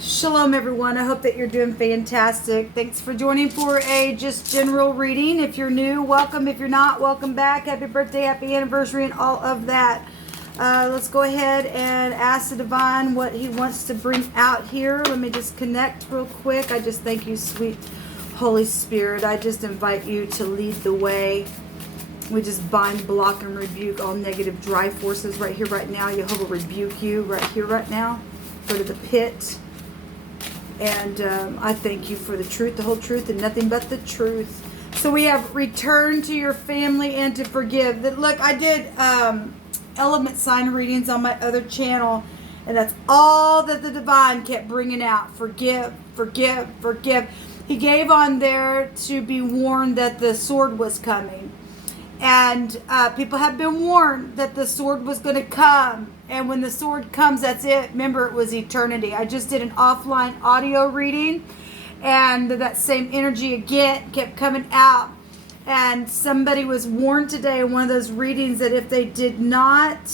Shalom, everyone. I hope that you're doing fantastic. Thanks for joining for a just general reading. If you're new, welcome. If you're not, welcome back. Happy birthday, happy anniversary, and all of that. Let's go ahead and ask the divine what he wants to bring out here. Let me just connect real quick. I just thank you, sweet Holy Spirit. I just invite you to lead the way. We just bind, block, and rebuke all negative dry forces right here, right now. Jehovah rebuke you right here, right now. Go to the pit. And I thank you for the truth, the whole truth, and nothing but the truth. So we have return to your family and to forgive. Look, I did element sign readings on my other channel, and that's all that the divine kept bringing out. Forgive, forgive, forgive. He gave on there to be warned that the sword was coming. And people have been warned that the sword was going to come. And when the sword comes, that's it. Remember, it was eternity. I just did an offline audio reading. And that same energy again kept coming out. And somebody was warned today in one of those readings that if they did not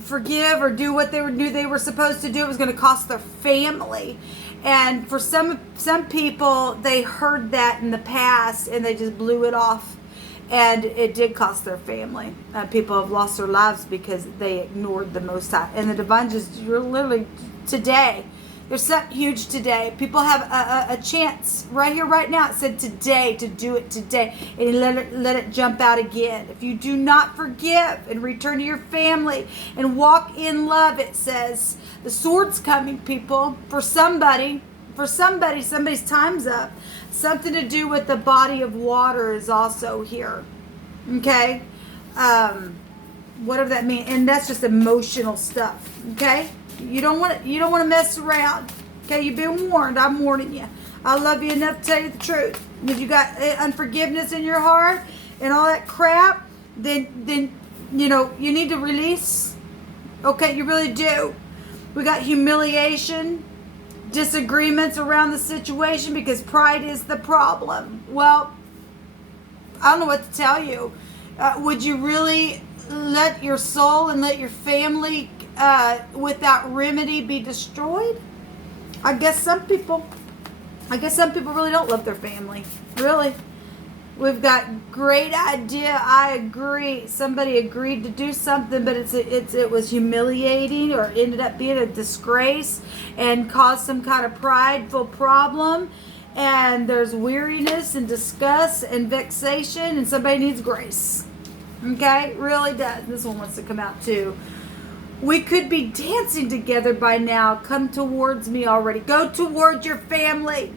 forgive or do what they knew they were supposed to do, it was going to cost their family. And for some people, they heard that in the past and they just blew it off. And it did cost their family. People have lost their lives because they ignored the Most High. And the divine you're literally, today, there's something huge today. People have a chance right here, right now. It said today, to do it today. And let it jump out again. If you do not forgive and return to your family and walk in love, it says, the sword's coming, people. For somebody, somebody's time's up. Something to do with the body of water is also here. Okay? Whatever that means. And that's just emotional stuff. Okay? You don't want to mess around. Okay? You've been warned. I'm warning you. I love you enough to tell you the truth. If you got unforgiveness in your heart and all that crap, then you need to release. Okay? You really do. We got humiliation, disagreements around the situation because pride is the problem. Well, I don't know what to tell you. Would you really let your soul and let your family without remedy be destroyed? I guess some people really don't love their family. Really. We've got great idea. I agree. Somebody agreed to do something, but it was humiliating or ended up being a disgrace and caused some kind of prideful problem. And there's weariness and disgust and vexation, and somebody needs grace. Okay? It really does. This one wants to come out too. We could be dancing together by now. Come towards me already. Go towards your family.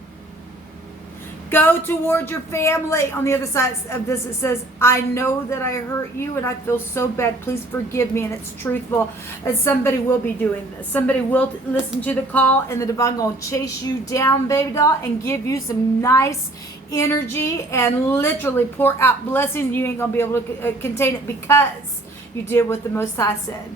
Go towards your family. On the other side of this, it says, I know that I hurt you and I feel so bad. Please forgive me. And it's truthful. And somebody will be doing this. Somebody will listen to the call, and the divine going to chase you down, baby doll, and give you some nice energy and literally pour out blessings. You ain't going to be able to contain it because you did what the Most High said.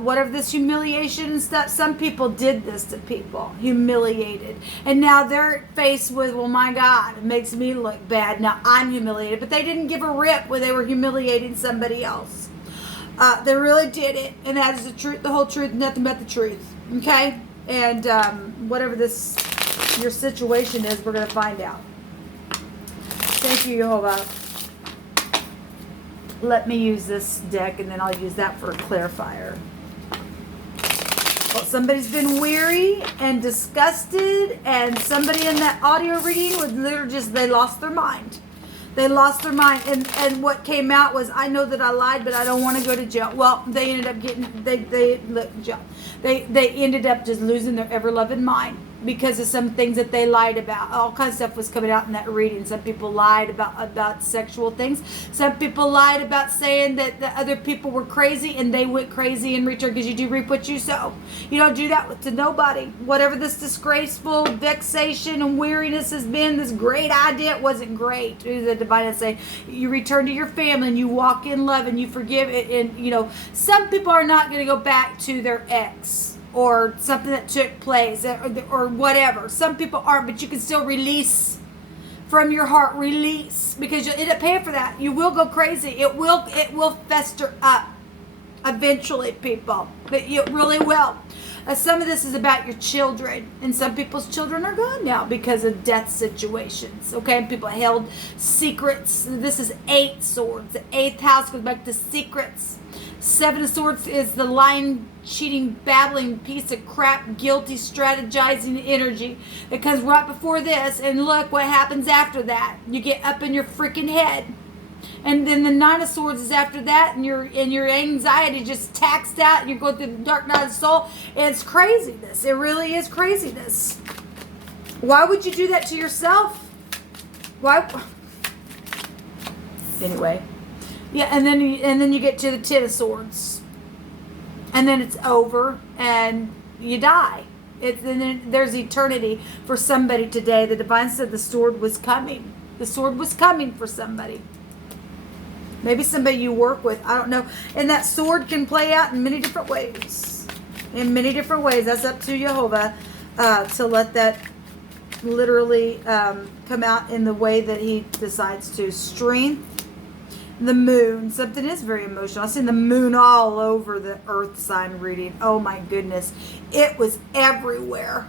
Whatever this humiliation and stuff, some people did this to people, humiliated. And now they're faced with, well, my God, it makes me look bad. Now I'm humiliated. But they didn't give a rip when they were humiliating somebody else. They really did it. And that is the truth, the whole truth, nothing but the truth. Okay? And whatever your situation is, we're going to find out. Thank you, Jehovah. Let me use this deck, and then I'll use that for a clarifier. Well, somebody's been weary and disgusted, and somebody in that audio reading was literally they lost their mind. They lost their mind, and what came out was, I know that I lied, but I don't want to go to jail. Well, they ended up they ended up just losing their ever-loving mind because of some things that they lied about. All kinds of stuff was coming out in that reading. Some people lied about sexual things. Some people lied about saying that the other people were crazy, and they went crazy in return, because you do reap what you sow. You don't do that to nobody. Whatever this disgraceful vexation and weariness has been, this great idea, it wasn't great. The divine is saying, you return to your family and you walk in love and you forgive. And some people are not going to go back to their ex or something that took place or whatever. Some people aren't, but you can still release from your heart. Release, because you'll end up paying for that. You will go crazy. It will fester up. Eventually, people. But you really will. Some of this is about your children, and some people's children are gone now because of death situations. Okay, people held secrets. This is 8 swords. The 8th house goes back to secrets. 7 of swords is the lying, cheating, babbling piece of crap, guilty, strategizing energy that comes right before this. And look what happens after that. You get up in your freaking head. And then the 9 of swords is after that, and your anxiety just taxed out, and you're going through the dark night of the soul. And it's craziness. It really is craziness. Why would you do that to yourself? Why? Anyway, yeah. And then you get to the 10 of swords, and then it's over, and you die. And then there's eternity for somebody today. The divine said the sword was coming. The sword was coming for somebody. Maybe somebody you work with. I don't know. And that sword can play out in many different ways. In many different ways. That's up to Jehovah to let that literally come out in the way that he decides to. Strength. The moon. Something is very emotional. I've seen the moon all over the earth sign reading. Oh my goodness. It was everywhere.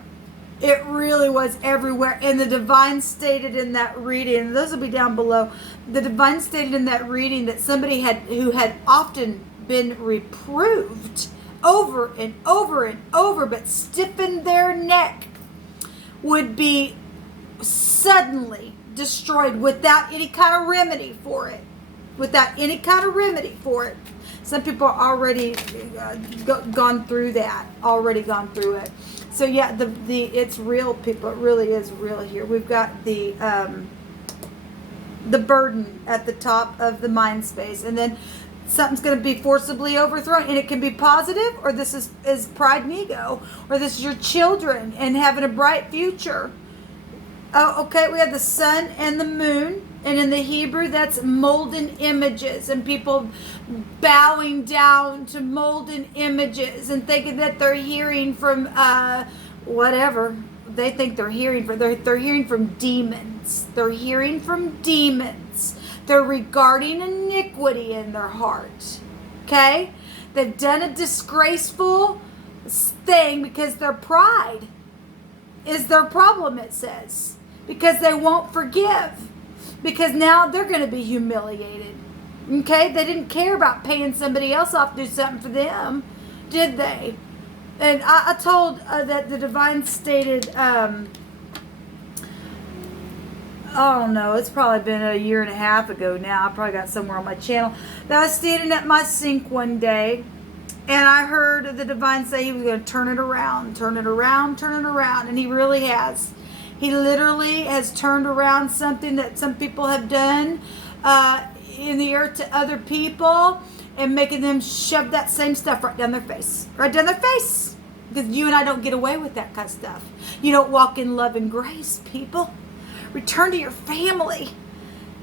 It really was everywhere. And the divine stated in that reading, and those will be down below, the divine stated in that reading that somebody who had often been reproved over and over and over, but stiffened their neck, would be suddenly destroyed without any kind of remedy for it. Without any kind of remedy for it. Some people are already gone through that. Already gone through it. So yeah, it's real, people. It really is real here. We've got the burden at the top of the mind space, and then something's going to be forcibly overthrown, and it can be positive, or this is pride and ego, or this is your children and having a bright future. Oh, okay, we have the sun and the moon, and in the Hebrew, that's molten images, and people bowing down to molten images and thinking that they're hearing from whatever they think they're hearing from. They're hearing from demons. They're hearing from demons. They're regarding iniquity in their heart. Okay? They've done a disgraceful thing because their pride is their problem, it says. Because they won't forgive. Because now they're going to be humiliated. Okay? They didn't care about paying somebody else off to do something for them, did they? And I told that the divine stated, oh no, it's probably been a year and a half ago now. I probably got somewhere on my channel. That I was standing at my sink one day, and I heard the divine say he was going to turn it around, turn it around, turn it around. And he really has. He literally has turned around something that some people have done in the earth to other people, and making them shove that same stuff right down their face. Right down their face. Because you and I don't get away with that kind of stuff. You don't walk in love and grace, people. Return to your family.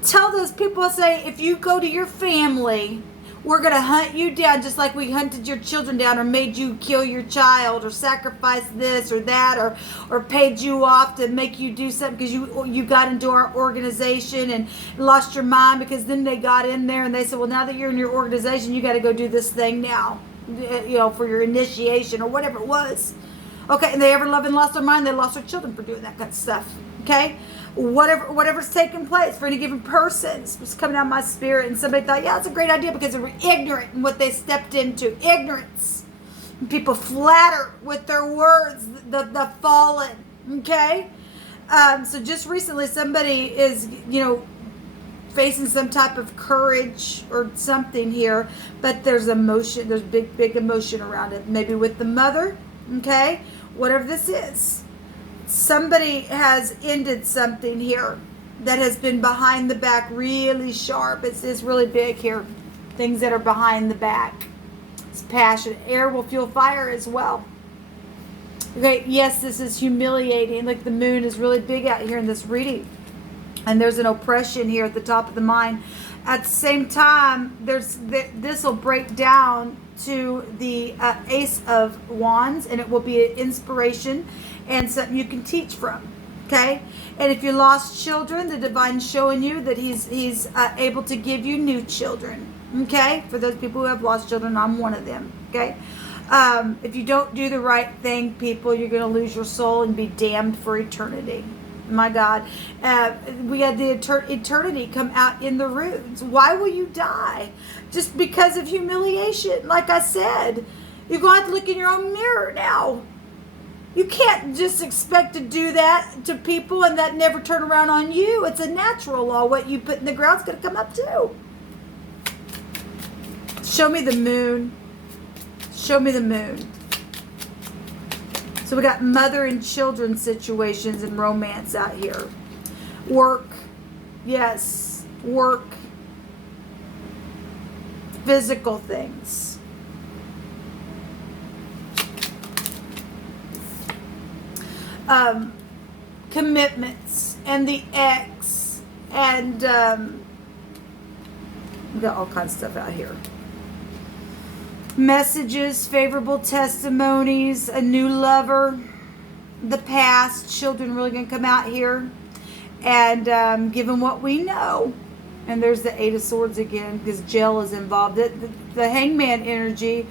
Tell those people, say, if you go to your family, we're going to hunt you down just like we hunted your children down, or made you kill your child, or sacrifice this or that, or paid you off to make you do something because you got into our organization and lost your mind, because then they got in there and they said, well, now that you're in your organization, you got to go do this thing now, for your initiation or whatever it was. Okay, and they ever loved and lost their mind, they lost their children for doing that kind of stuff. Okay? Whatever's taking place for any given person was coming out of my spirit, and somebody thought, yeah, it's a great idea because they were ignorant in what they stepped into. Ignorance. And people flatter with their words, the fallen. Okay? So just recently somebody is, facing some type of courage or something here, but there's emotion, there's big emotion around it. Maybe with the mother, okay? Whatever this is. Somebody has ended something here that has been behind the back, really sharp. It's really big here. Things that are behind the back. It's passion. Air will fuel fire as well. Okay, yes, this is humiliating. Like the moon is really big out here in this reading. And there's an oppression here at the top of the mind. At the same time, this will break down to the Ace of Wands, and it will be an inspiration and something you can teach from. Okay? And if you lost children, the divine's showing you that he's able to give you new children. Okay? For those people who have lost children, I'm one of them. Okay? If you don't do the right thing, people, you're going to lose your soul and be damned for eternity. My God. We had the eternity come out in the runes. Why will you die? Just because of humiliation. Like I said, you're going to have to look in your own mirror now. You can't just expect to do that to people and that never turn around on you. It's a natural law. What you put in the ground's going to come up too. Show me the moon. Show me the moon. So we got mother and children situations and romance out here. Work. Yes. Work. Physical things. Commitments and the ex, and we got all kinds of stuff out here. Messages, favorable testimonies, a new lover, the past, children really gonna come out here, and given what we know, and there's the Eight of Swords again because jail is involved. The Hangman energy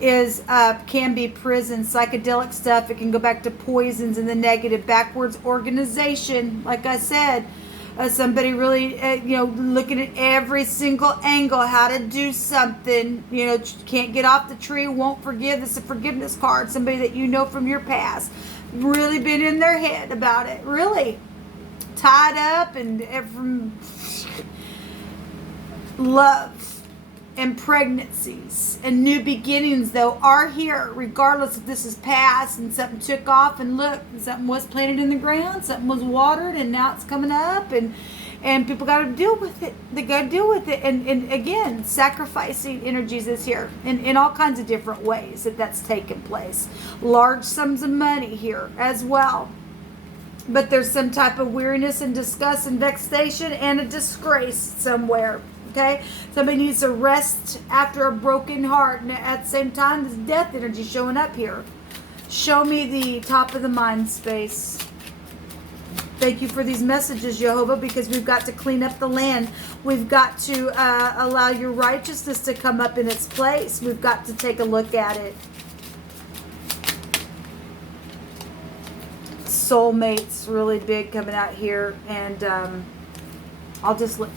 is can be prison, psychedelic stuff. It can go back to poisons and the negative, backwards organization. Like I said, somebody really, looking at every single angle, how to do something. Can't get off the tree, won't forgive. This is a forgiveness card. Somebody that you know from your past, really been in their head about it, really tied up, and from love. And pregnancies and new beginnings, though, are here, regardless if this is past and something took off, and look, something was planted in the ground, something was watered, and now it's coming up, and people got to deal with it. They got to deal with it, and again, sacrificing energies is here in all kinds of different ways that's taken place. Large sums of money here as well. But there's some type of weariness and disgust and vexation and a disgrace somewhere. Okay, somebody needs to rest after a broken heart, and at the same time, this death energy showing up here. Show me the top of the mind space. Thank you for these messages, Jehovah, because we've got to clean up the land. We've got to allow your righteousness to come up in its place. We've got to take a look at it. Soulmates, really big coming out here, and I'll just look.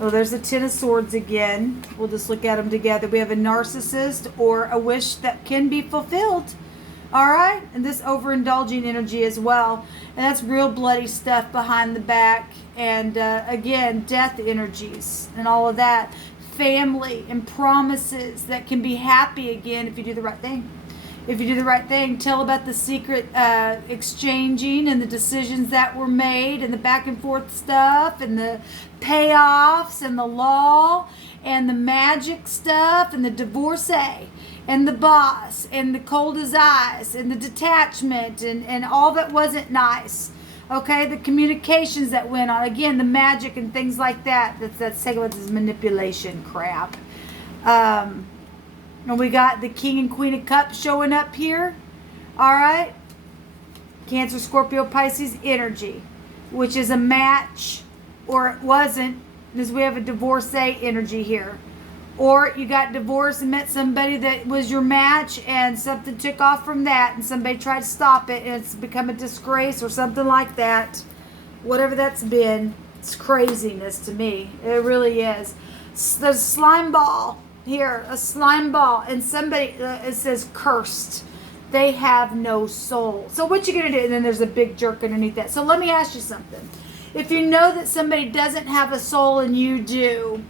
Oh, there's the Ten of Swords again. We'll just look at them together. We have a narcissist or a wish that can be fulfilled. All right? And this overindulging energy as well. And that's real bloody stuff behind the back. And again, death energies and all of that. Family and promises that can be happy again if you do the right thing. If you do the right thing, tell about the secret exchanging and the decisions that were made and the back and forth stuff and the payoffs and the law and the magic stuff and the divorcee and the boss and the cold as ice and the detachment and all that wasn't nice. Okay, the communications that went on. Again, the magic and things like that. That's taking about this manipulation crap. And we got the King and Queen of Cups showing up here. All right. Cancer, Scorpio, Pisces energy, which is a match, or it wasn't, because we have a divorcee energy here. Or you got divorced and met somebody that was your match, and something took off from that, and somebody tried to stop it, and it's become a disgrace or something like that. Whatever that's been, it's craziness to me. It really is. There's a slime ball. Here, a slime ball, and somebody, it says cursed. They have no soul. So what you going to do? And then there's a big jerk underneath that. So let me ask you something. If you know that somebody doesn't have a soul and you do,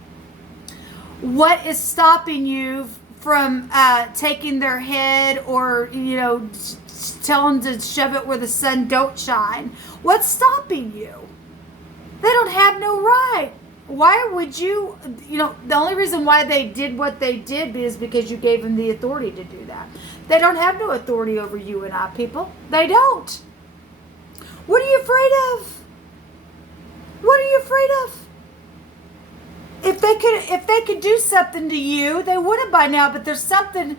what is stopping you from taking their head or, tell them to shove it where the sun don't shine? What's stopping you? They don't have no right. Why would you, the only reason why they did what they did is because you gave them the authority to do that. They don't have no authority over you and I, people. They don't. What are you afraid of? What are you afraid of? If they could do something to you, they would have by now, but there's something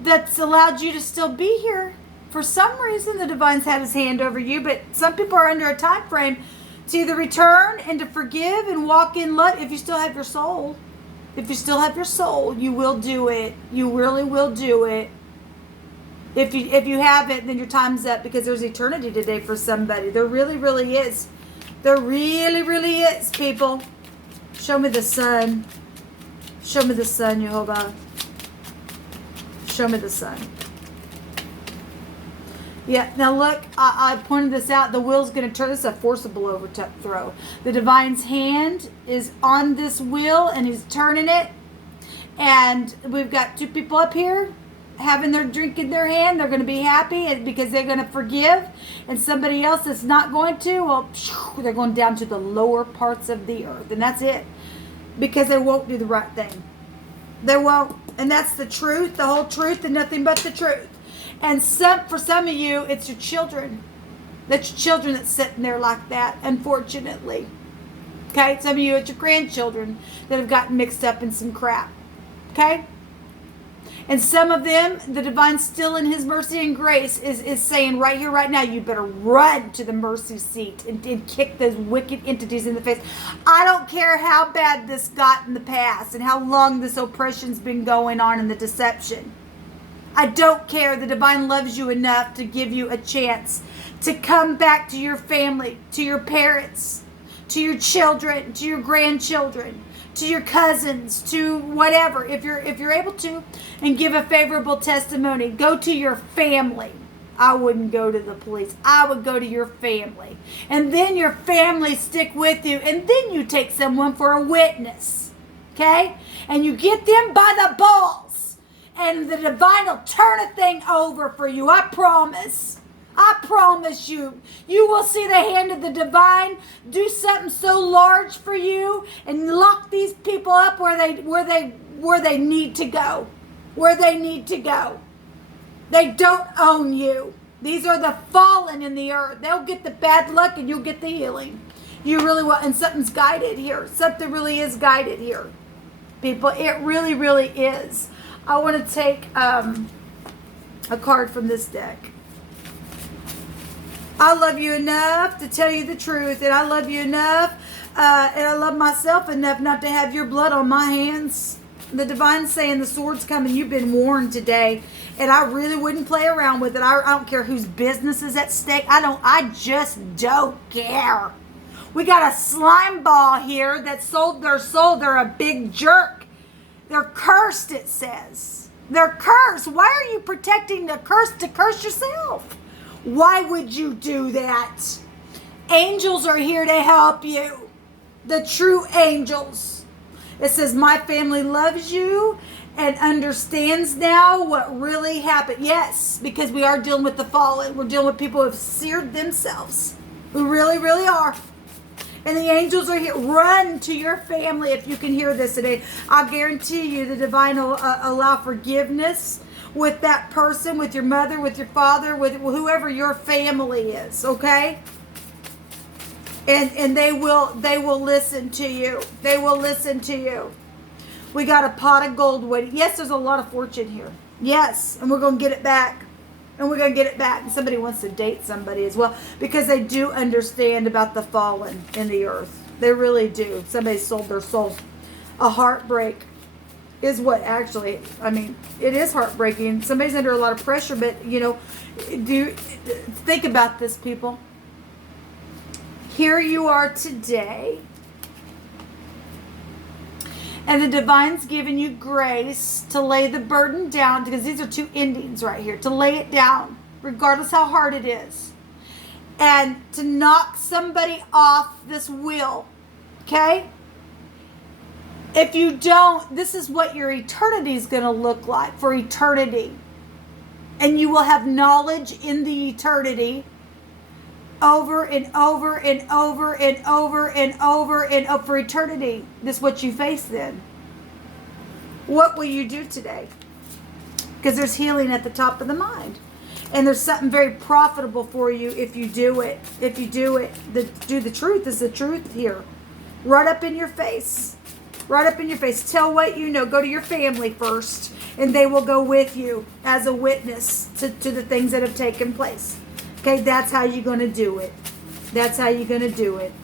that's allowed you to still be here. For some reason, the divine's had his hand over you, but some people are under a time frame to either return and to forgive and walk in love if you still have your soul. If you still have your soul, you will do it. You really will do it. If you haven't, then your time's up, because there's eternity today for somebody. There really, really is. There really, really is, people. Show me the sun. Show me the sun. You hold on. Show me the sun. Yeah, now look, I pointed this out. The wheel's going to turn. This is a forcible overthrow. The divine's hand is on this wheel, and he's turning it. And we've got two people up here having their drink in their hand. They're going to be happy because they're going to forgive. And somebody else that's not going to, well, they're going down to the lower parts of the earth. And that's it. Because they won't do the right thing. They won't. And that's the truth, the whole truth, and nothing but the truth. And for some of you, it's your children. That's your children that's sitting there like that, unfortunately. Okay? Some of you, it's your grandchildren that have gotten mixed up in some crap. Okay? And some of them, the divine still in his mercy and grace is saying right here, right now, you better run to the mercy seat and kick those wicked entities in the face. I don't care how bad this got in the past and how long this oppression's been going on and the deception. I don't care. The divine loves you enough to give you a chance to come back to your family, to your parents, to your children, to your grandchildren, to your cousins, to whatever. If you're able to, and give a favorable testimony, go to your family. I wouldn't go to the police. I would go to your family. And then your family stick with you. And then you take someone for a witness. Okay? And you get them by the balls. And the divine will turn a thing over for you. I promise. I promise you. You will see the hand of the divine do something so large for you and lock these people up where they need to go. Where they need to go. They don't own you. These are the fallen in the earth. They'll get the bad luck and you'll get the healing. You really will. And something's guided here. Something really is guided here. People, it really, really is. I want to take a card from this deck. I love you enough to tell you the truth. And I love you enough. And I love myself enough not to have your blood on my hands. The divine's saying the sword's coming. You've been warned today. And I really wouldn't play around with it. I don't care whose business is at stake. I just don't care. We got a slime ball here that sold their soul. They're a big jerk. They're cursed, it says. They're cursed. Why are you protecting the curse to curse yourself? Why would you do that? Angels are here to help you. The true angels. It says, my family loves you and understands now what really happened. Yes, because we are dealing with the fallen. We're dealing with people who have seared themselves. We really, really are. And the angels are here. Run to your family if you can hear this today. I guarantee you the divine will allow forgiveness with that person, with your mother, with your father, with whoever your family is, okay? And they will listen to you. They will listen to you. We got a pot of gold waiting. Yes, there's a lot of fortune here. Yes, and we're going to get it back. And we're going to get it back. And somebody wants to date somebody as well. Because they do understand about the fallen in the earth. They really do. Somebody sold their soul. A heartbreak is what actually, it is heartbreaking. Somebody's under a lot of pressure. But, think about this, people. Here you are today. And the divine's giving you grace to lay the burden down, because these are two endings right here. To lay it down, regardless how hard it is. And to knock somebody off this wheel. Okay? If you don't, this is what your eternity is going to look like for eternity. And you will have knowledge in the eternity over and over and over and over and over and over for eternity. This is what you face then. What will you do today? Because there's healing at the top of the mind. And there's something very profitable for you if you do it. If you do it. Do the truth is the truth here. Right up in your face. Right up in your face. Tell what you know. Go to your family first. And they will go with you as a witness to the things that have taken place. Okay, that's how you're going to do it. That's how you're going to do it.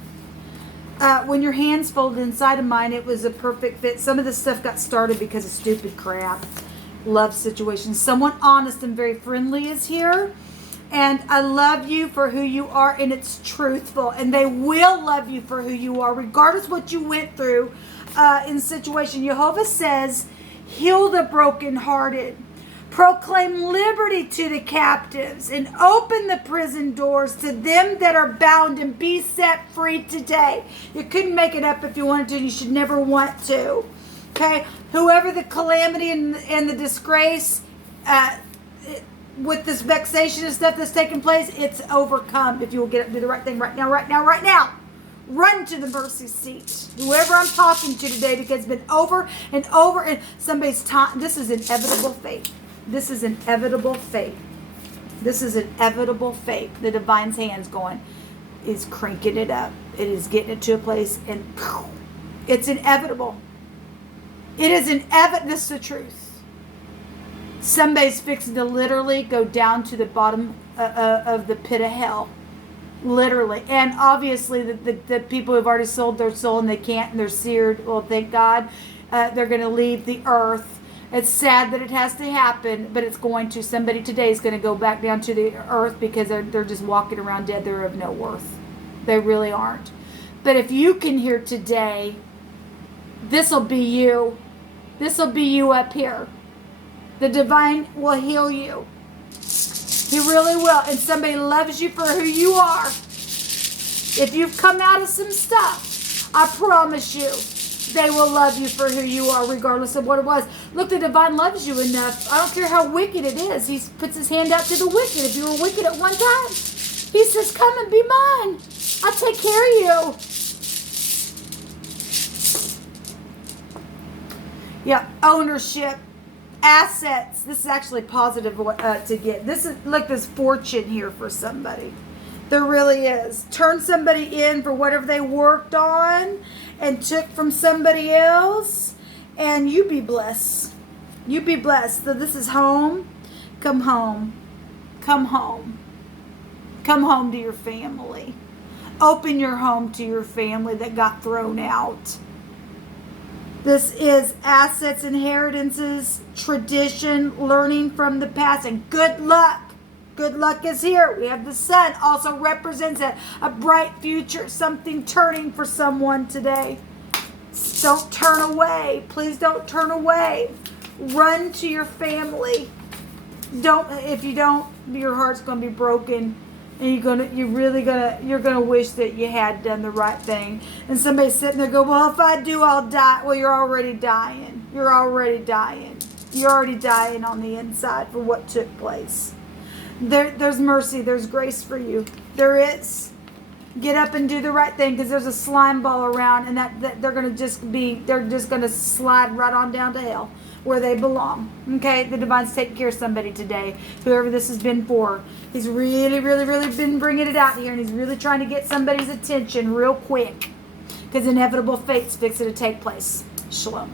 When your hands folded inside of mine, it was a perfect fit. Some of this stuff got started because of stupid crap. Love situations. Someone honest and very friendly is here. And I love you for who you are, and it's truthful. And they will love you for who you are, regardless what you went through in situation. Jehovah says, heal the brokenhearted. Proclaim liberty to the captives and open the prison doors to them that are bound and be set free today. You couldn't make it up if you wanted to. You should never want to. Okay? Whoever the calamity and the disgrace with this vexation and stuff that's taking place, it's overcome if you will get up and do the right thing right now, right now, right now. Run to the mercy seat. Whoever I'm talking to today, because it's been over and over and somebody's time. This is inevitable fate. This is inevitable fate. This is inevitable fate. The divine's hands going is cranking it up. It is getting it to a place, and it's inevitable. It is inevitable. This is the truth. Somebody's fixing to literally go down to the bottom of the pit of hell. Literally. And obviously the people who've already sold their soul and they can't and they're seared, well, thank God, they're going to leave the earth. It's sad that it has to happen, but it's going to. Somebody today is going to go back down to the earth because they're just walking around dead. They're of no worth. They really aren't. But if you can hear today, this will be you. This will be you up here. The divine will heal you. He really will. And somebody loves you for who you are. If you've come out of some stuff, I promise you, they will love you for who you are, regardless of what it was. Look, the divine loves you enough. I don't care how wicked it is. He puts his hand out to the wicked. If you were wicked at one time, he says, come and be mine. I'll take care of you. Yeah, ownership, assets. This is actually positive to get. This is, look, there's fortune here for somebody. There really is. Turn somebody in for whatever they worked on and took from somebody else, and you be blessed. You be blessed. So this is home. Come home. Come home. Come home to your family. Open your home to your family that got thrown out. This is assets, inheritances, tradition, learning from the past, and good luck. Good luck is here. We have the sun. Also represents a bright future, something turning for someone today. Don't turn away. Please don't turn away. Run to your family. If you don't, your heart's going to be broken. And you're gonna wish that you had done the right thing. And somebody's sitting there going, well, if I do, I'll die. Well, you're already dying. You're already dying. You're already dying on the inside for what took place. There's mercy. There's grace for you. There is. Get up and do the right thing, because there's a slime ball around, and that they're just gonna slide right on down to hell where they belong. Okay, the divine's taking care of somebody today. Whoever this has been for, he's really, really, really been bringing it out here, and he's really trying to get somebody's attention real quick, because inevitable fate's fixing to take place. Shalom.